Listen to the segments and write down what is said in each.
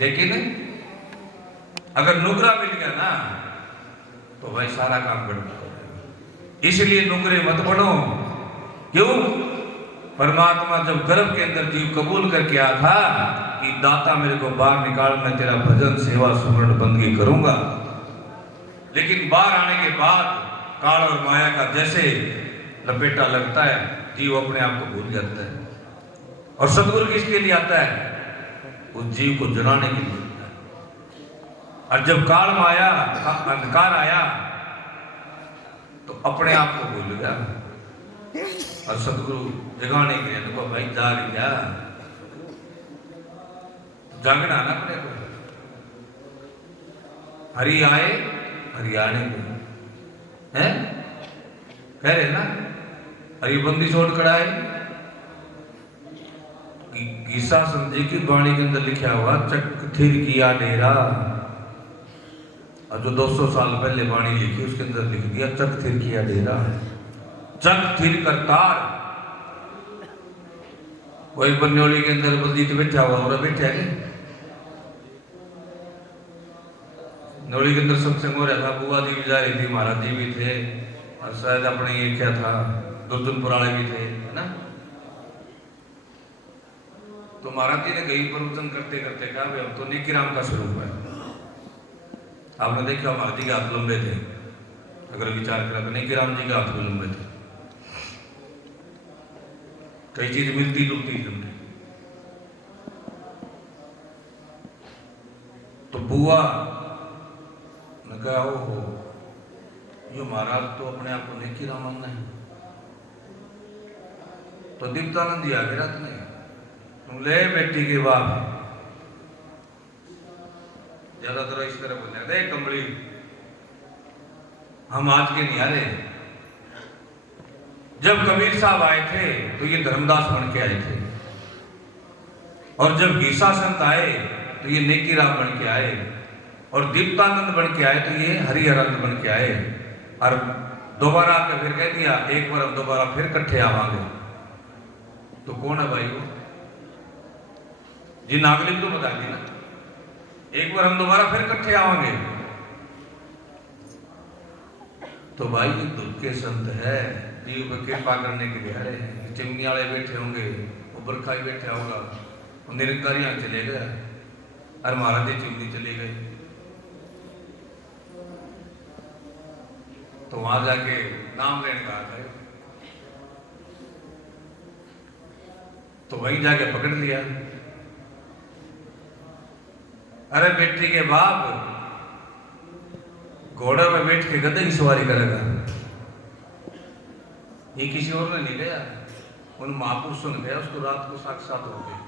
लेकिन अगर नुकरा मिल गया ना तो भाई सारा काम गड़बड़। इसलिए नुकरे मत बनो। क्यों? परमात्मा जब गर्भ के अंदर जीव कबूल करके आया था कि दाता मेरे को बाहर निकाल, मैं तेरा भजन सेवा सुमरण बंदगी करूंगा। लेकिन बाहर आने के बाद काल और माया का जैसे लपेटा लगता है, जीव अपने आप को भूल जाता है। और सदगुरु किसके लिए आता है? उस जीव को जगाने के लिए आता है। और जब काल माया का अंधकार आया तो अपने आप को भूल गया। और सदगुरु जगाने के लिए तो भाई जाग गया, जागना ना अपने को। हरि आए हरियाणे को है कह रहे ना, हरि बंदी छोड़ कड़ाए। गीसा संजय की वाणी के अंदर लिखा हुआ चक थिर किया डेरा। और जो 200 साल पहले वाणी लिखी उसके अंदर लिख दिया चक थिर किया डेरा। चक थिर करतार। कोई बन्योली के अंदर बंदी बैठा हुआ और बैठा है नौली के अंदर सत्संग हो रहा था। बुआ जी भी जा रही थी, महाराज जी भी थे, और शायद अपने ये क्या था दुर्जनपुर वाले भी थे, है ना। तो महाराज जी ने कहीं प्रवचन करते करते कहा भाई अब तो नेकी राम का स्वरूप है। आपने देखा महाराज जी के हाथ लंबे थे, अगर विचार करा तो नेकी राम जी के हाथ भी लंबे थे। कई चीज मिलती जुलती थी। तो बुआ ने कहा ओहो यो महाराज तो अपने आप को नेकी राम मानना है। तो दीप्तानंद जी आ गए रात में, तुम ले बेटी के बाप। ज्यादातर इस तरह बोलते हैं कंबली, हम आज के नहीं आ रहे। जब कबीर साहब आए थे तो ये धर्मदास बन के आए थे, और जब गीसा संत आए तो ये नेकी राम बन के आए, और दीप्तानंद बन के आए तो ये हरिहरंद बन के आए। और दोबारा आके फिर कह दिया एक बार हम दोबारा फिर इकट्ठे आवांगे। तो कौन है भाई वो? जी नागरिक तो बता दी ना, एक बार हम दोबारा फिर इकट्ठे आवांगे। तो भाई ये दुख के संत है, जीव पर कृपा करने के लिए अरे चिमनी वाले बैठे होंगे, वो बरखा ही बैठा होगा, वो निरंकारी यहाँ चले गया, और महाराज जी चिमनी चले गए। तो वहां जाके नाम लेने का आता है, तो वहीं जाके पकड़ लिया। अरे बेटी के बाप घोड़े में बैठ के गधे की सवारी करेगा, ये किसी और ने नहीं गया, उन महापुरुषों ने गया। उसको रात को साक्षात हो गए,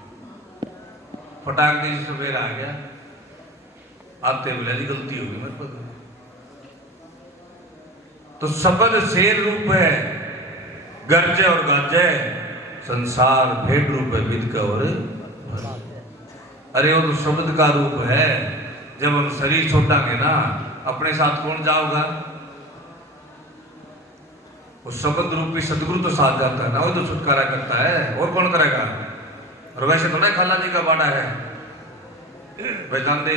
फटाक दी सवेरा आ गया, आते बोले जी गलती होगी मेरे को। तो शब्द शेर रूप है, गरजे और गाजे, संसार भेद रूप है विद का और। अरे वो तो शब्द का रूप है। जब हम शरीर छोड़ांगे ना, अपने साथ कौन जाओगा? वो शब्द रूपी सदगुरु तो साथ जाता है ना, वो तो छुटकारा करता है, और कौन करेगा? और वैसे थोड़ा खाला जी का बाड़ा है, भाई जानते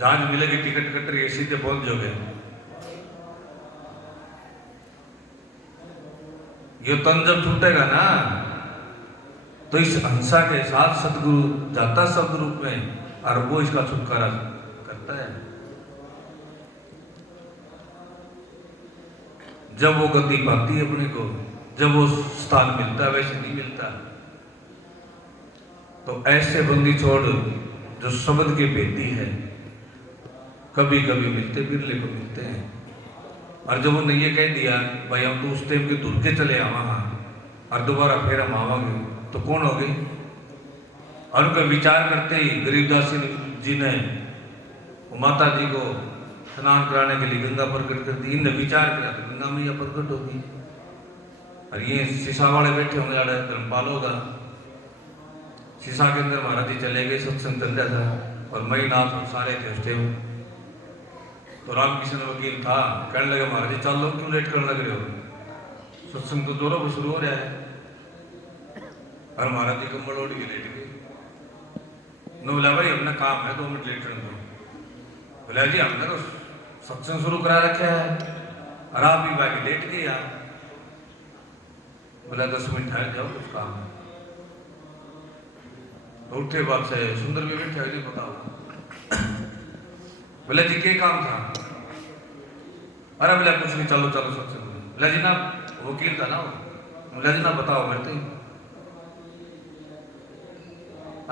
जहाज मिलेगी टिकट कट रही है सीधे पहुंच जाओगे। ये तन जब छूटेगा ना तो इस हंसा के साथ सदगुरु जाता शब्द रूप में, और वो इसका छुटकारा करता है। जब वो गति पाती है अपने को, जब वो स्थान मिलता है, वैसे नहीं मिलता। तो ऐसे बंदी छोड़ जो शब्द के भेदी है, कभी कभी मिलते बिरले को मिलते हैं। और जब उन्होंने ये कह दिया भाई हम तो उस टाइम के दूर के चले आवा और दोबारा फिर हम आवांगे, तो कौन हो गए? और उनका विचार करते ही गरीबदास जी ने माता जी को स्नान कराने के लिए गंगा प्रकट कर दी। इनने विचार किया तो गंगा मैया प्रकट होगी। और ये शीशा वाले बैठे होंगे, धर्मपाल होगा। शीशा के अंदर महाराज जी चले गए, सत्संग चल रहा था, और मई नाथ और सारे थे उस टाइम। तो रामकिशन वकील था, कहने लगे महाराज जी चलो क्यों लेट करने लग रहे हो, सत्संग तो जोरों पर शुरू हो रहा है। और महाराज जी कंबल ओढ़ के लेट गए। नो बोला भाई अपना काम है 2 मिनट लेट रहे दो। बोला जी हमने तो सत्संग शुरू करा रखा है और आप भी बाकी लेट गए यार। बोला 10 मिनट ठहर जाओ कुछ काम है। तो उठे बात से सुंदर भी बैठे जी बताओ। बोला जी क्या काम था? अरे बोला कुछ नहीं चलो चलो सत्संग। बोला जी ना वकील था ना वो। बोला जी ना बताओ मेरे तो।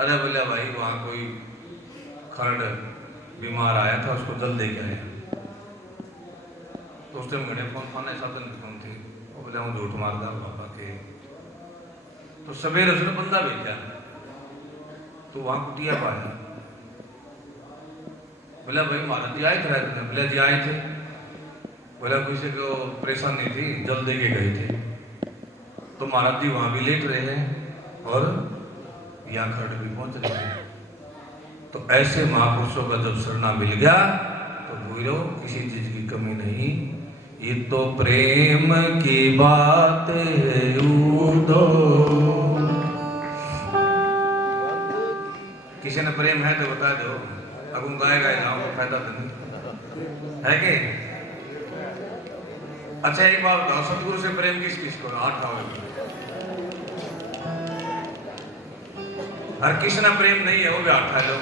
अरे बोला भाई वहां कोई खरड़ बीमार आया था उसको जल्द दे के आया। तो उस टाइम घड़े फोन फाने साधन फोन थे। वो बोला हूँ झूठ मारदा बाबा के। तो सवेरे उसने बंदा भेजा तो वहां कुटिया पाया। बोला भाई महाराज जी आए थे रात में? बोला जी आए थे। बोला किसी को परेशानी थी जल्द दे के गए थे। तो महाराज जी वहां भी लेट रहे हैं और यहाँ खरड़ भी पहुंच रहे हैं। तो ऐसे महापुरुषों का जब शरणा मिल गया तो भूलो किसी चीज की कमी नहीं। ये तो प्रेम की बात है उदो। किसी ने प्रेम है तो बता दो। अब उन गाए गाए गाँव को फायदा तो नहीं है कि? अच्छा एक बात बताओ सतगुरु से प्रेम किस किस को? हाथ उठाओ। हर किसी ने प्रेम नहीं है वो भी हाथ उठा लो।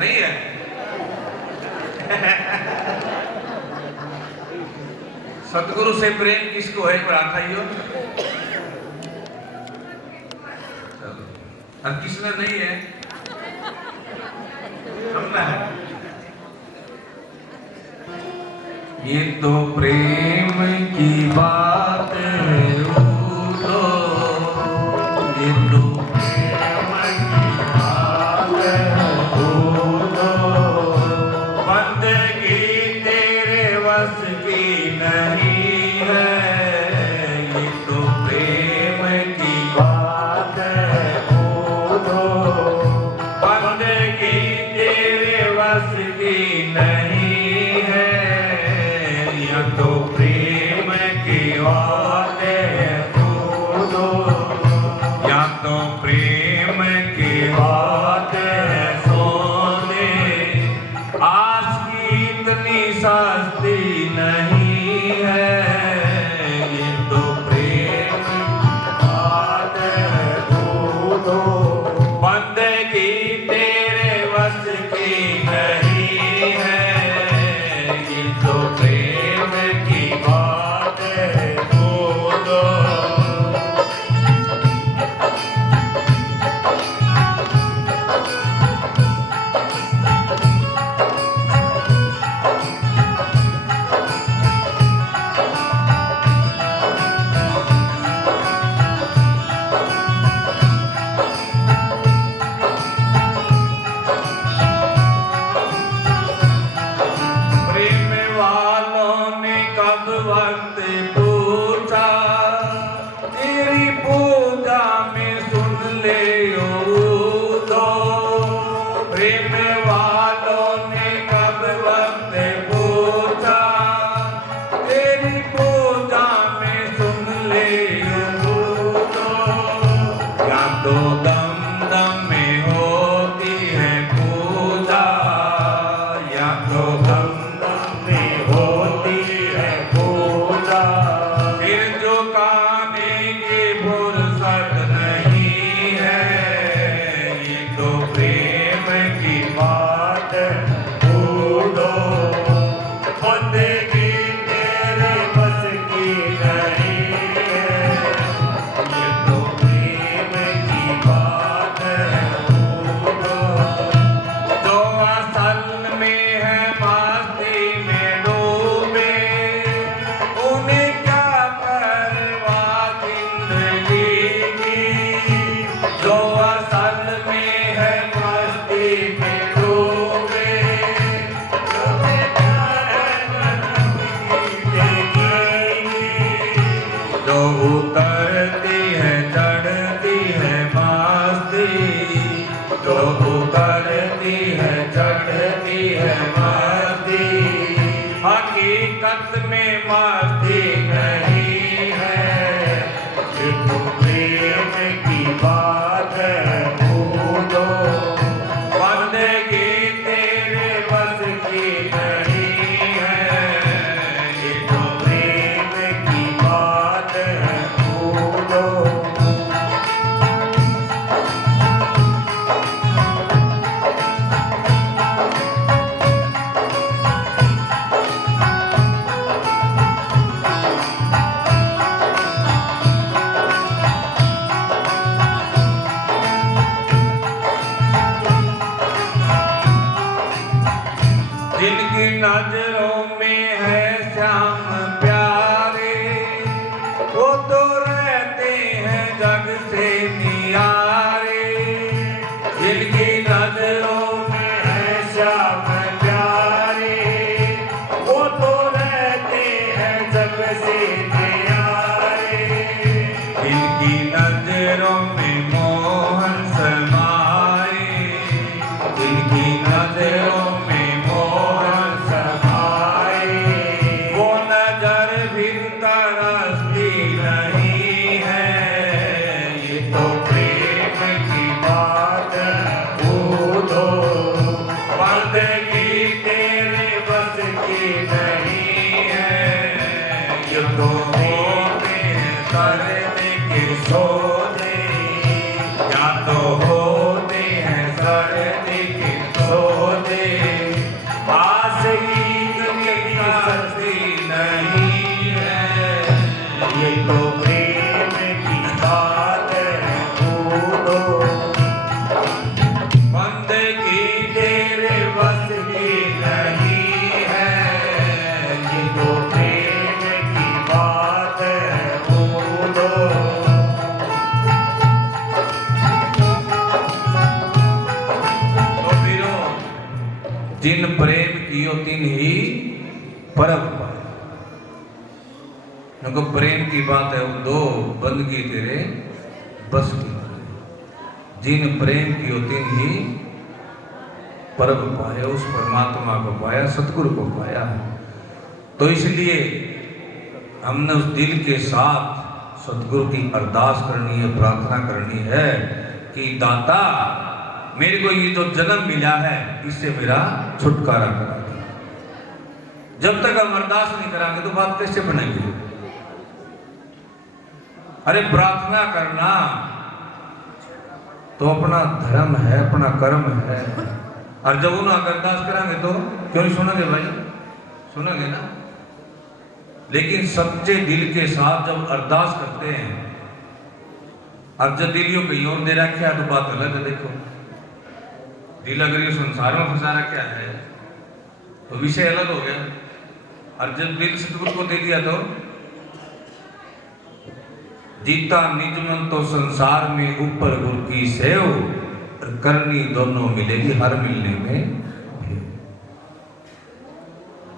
नहीं है? सतगुरु से प्रेम किसको है? पर हाथ उठाइयो। हर किसी ने नहीं है समझना है। ये तो प्रेम की बात है उदो। ये तो प्रेम की बात है उदो। बंदगी तेरे बस की नहीं है। ये तो प्रेम की बात है उदो। बंदगी तेरे बस की नहीं है। तो प्रेम की बात है उदो। या तो प्रेम की बात है सोने। आस की इतनी सस्ती नहीं है। ये तो प्रेम की बात है उदो। बंदगी तेरे बस की नहीं है। ये तो प्रेम की बात है उदो। प्रेम वालों ने कब वक्त पूछा तेरी पूजा में सुन ले उदो। प्रेम वालों ने कब वक्त पूछा तेरी पूजा में सुन ले उदो। या तो दम दम में होती है पूजा। या तो दम में होती है पूजा। फिर जो काने की फुर्सत नहीं है। ये तो प्रेम की बात उदो। बंदगी तेरे बस की नहीं है। ये तो प्रेम की बात उदो। जो असल में है मस्ती में डूबे उन्हें क्या परवाह जिंदगी की। जो असल में है मस्ती में डूबे उन्हें क्या जिंदगी की। जो उतरती है चढ़ती है मस्ती। जो उतरती है चढ़ती है मस्ती। हकीकत में मस्ती नहीं है। ये तो प्रेम की बात नजरों में है श्याम प्यारे, वो तो रहते हैं जग से नियारे। जिनकी नजरों में है श्याम प्यारे, वो तो रहते हैं जग से नियारे। इनकी नजरों में मोहन समाए, इनकी नजरों जिन प्रेम कियो तिन ही परम पाए। क्योंकि प्रेम की बात है, वो दो बंदगी तेरे बस की। जिन प्रेम कियो तिन ही परम पाए, उस परमात्मा को पाया, सतगुरु को पाया। तो इसलिए हमने उस दिल के साथ सतगुरु की अरदास करनी है, प्रार्थना करनी है कि दाता मेरे को ये जो जन्म मिला है इससे मेरा छुटकारा करा दे। जब तक हम अरदास नहीं करांगे तो बात कैसे बनेगी? अरे प्रार्थना करना तो अपना धर्म है, अपना कर्म है। और जब उन्हें अरदास करांगे तो क्यों नहीं सुनोगे भाई? सुनोगे ना। लेकिन सच्चे दिल के साथ जब अरदास करते हैं, अब जब दिलियों कहीं और दे रखा है तो बात अलग है। देखो दिल अगर ये संसार में फंसा रखा है तो विषय अलग हो गया। और जब दिल सतगुरु को दे दिया तो जीता निज मन तो संसार में ऊपर गुरु की सेव, करनी दोनों मिलेगी हर मिलने में।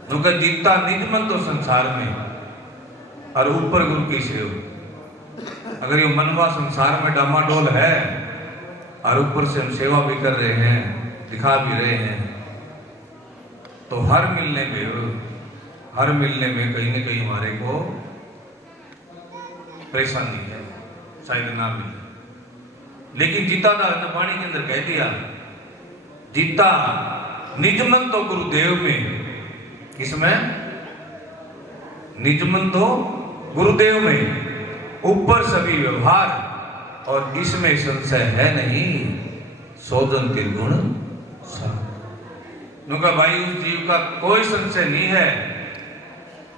क्योंकि जीता निज मन तो संसार में और ऊपर गुरु की सेव। अगर ये मनवा संसार में डामाडोल है और ऊपर से हम सेवा भी कर रहे हैं, दिखा भी रहे हैं, तो हर मिलने में कहीं न कहीं हमारे को परेशानी है, शायद ना मिले। लेकिन जीता दास ने पानी के अंदर कह दिया, जीता निजमन तो गुरुदेव में। किसमें? निजमन तो गुरुदेव में, ऊपर सभी व्यवहार और इसमें संशय है नहीं, सोजन त्रिगुण सा। भाई उस जीव का कोई संशय नहीं है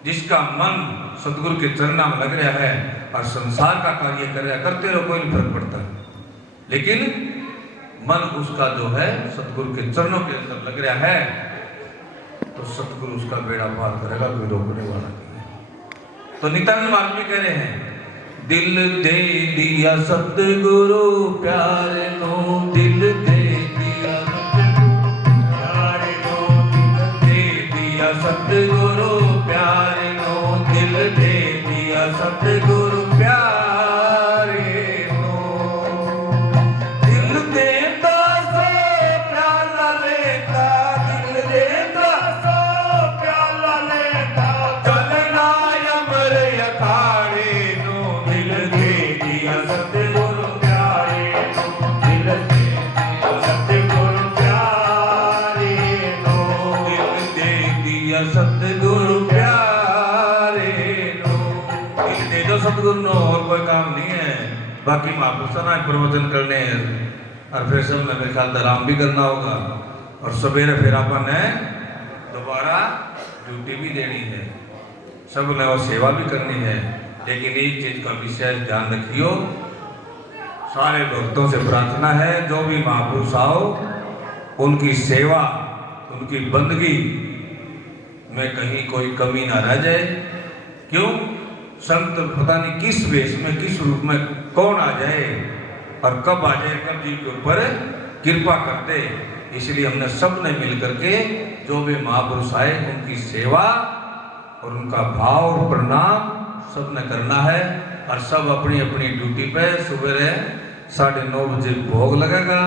जिसका मन सतगुरु के चरणों में लग रहा है और संसार का कार्य कर रहा है। करते रहो, कोई नहीं फर्क पड़ता, लेकिन मन उसका जो है सतगुरु के चरणों के अंदर लग रहा है तो सतगुरु उसका बेड़ा पार करेगा, कोई रोकने वाला नहीं। तो नित्यानंद महाराज भी कह रहे हैं, दिल दे दिया सतगुरु प्यारे नो, दिल दे दिया प्यारे नो, दिल दे दिया सतगुरु प्यारे नो, दिल दे दिया सतगुरु प्यारे नो। दिल देता सो प्याला लेता, दिल देता सो प्याला लेता, चलना अमर अखाड़े नो, दिल दे दिया सतगुरु प्यारे नो, दिल दे दिया सतगुरु प्यारे नो, दिल दे दिया सतगुरु प्यारे नो। दिल दे दो सतगुरु नो, और कोई काम नहीं है। बाकी महापुरुषों ने प्रवचन करने हैं और फिर सब ने मेरे ख्याल आराम भी करना होगा और सवेरे फिर अपन ने दोबारा ड्यूटी भी देनी है, सब ने और सेवा भी करनी है। लेकिन एक चीज का विशेष ध्यान रखियो, सारे भक्तों से प्रार्थना है जो भी महापुरुष आओ उनकी सेवा, उनकी बंदगी में कहीं कोई कमी ना रह जाए। क्यों? संत पता नहीं किस वेश में, किस रूप में कौन आ जाए और कब आ जाए, कब जी के ऊपर कृपा करते। इसलिए हमने सब ने मिल करके जो भी महापुरुष आए उनकी सेवा और उनका भाव और प्रणाम सब ने करना है। और सब अपनी अपनी ड्यूटी पे सुबह 9:30 बजे भोग लगेगा।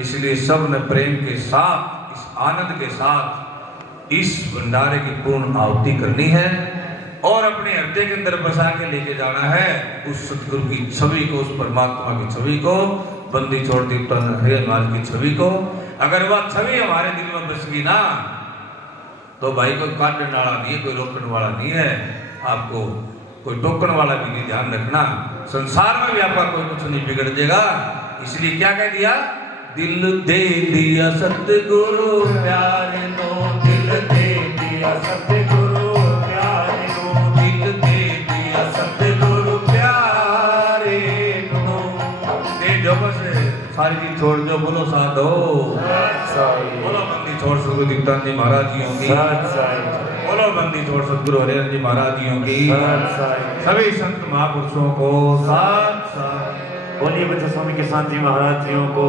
इसलिए सब ने प्रेम के साथ, इस आनंद के साथ इस भंडारे की पूर्ण आहुति करनी है और अपने हृदय के अंदर बसा के लेके जाना है उस सतगुरु की छवि को, उस परमात्मा की छवि को, बंदी छोड़ दी हरिहरलाल की छवि को। अगर वह छवि हमारे दिल में बस गई ना तो भाई कोई काटने वाला नहीं है, कोई रोकने वाला नहीं है, आपको कोई टोकने वाला भी नहीं। ध्यान रखना, संसार में भी आपका कोई कुछ नहीं बिगड़ जाएगा। इसलिए क्या कह दिया? दिल दे दिया सतगुरु प्यारे नो, दिल दे दिया सतगुरु प्यारे नो, दिल दे दिया सतगुरु प्यारे नो। दे दो बस, सारी चीज छोड़ दो, बोलो साधो, बोलो बंदी छोड़ सतगुरु दीप्तान जी महाराज जी की, बोलो बंदी छोड़ सतगुरु हरिहर जी महाराज जी की, सभी संत महापुरुषों को साथ साथ, बोलिए बच्चे स्वामी किसान जी महाराज जियों को।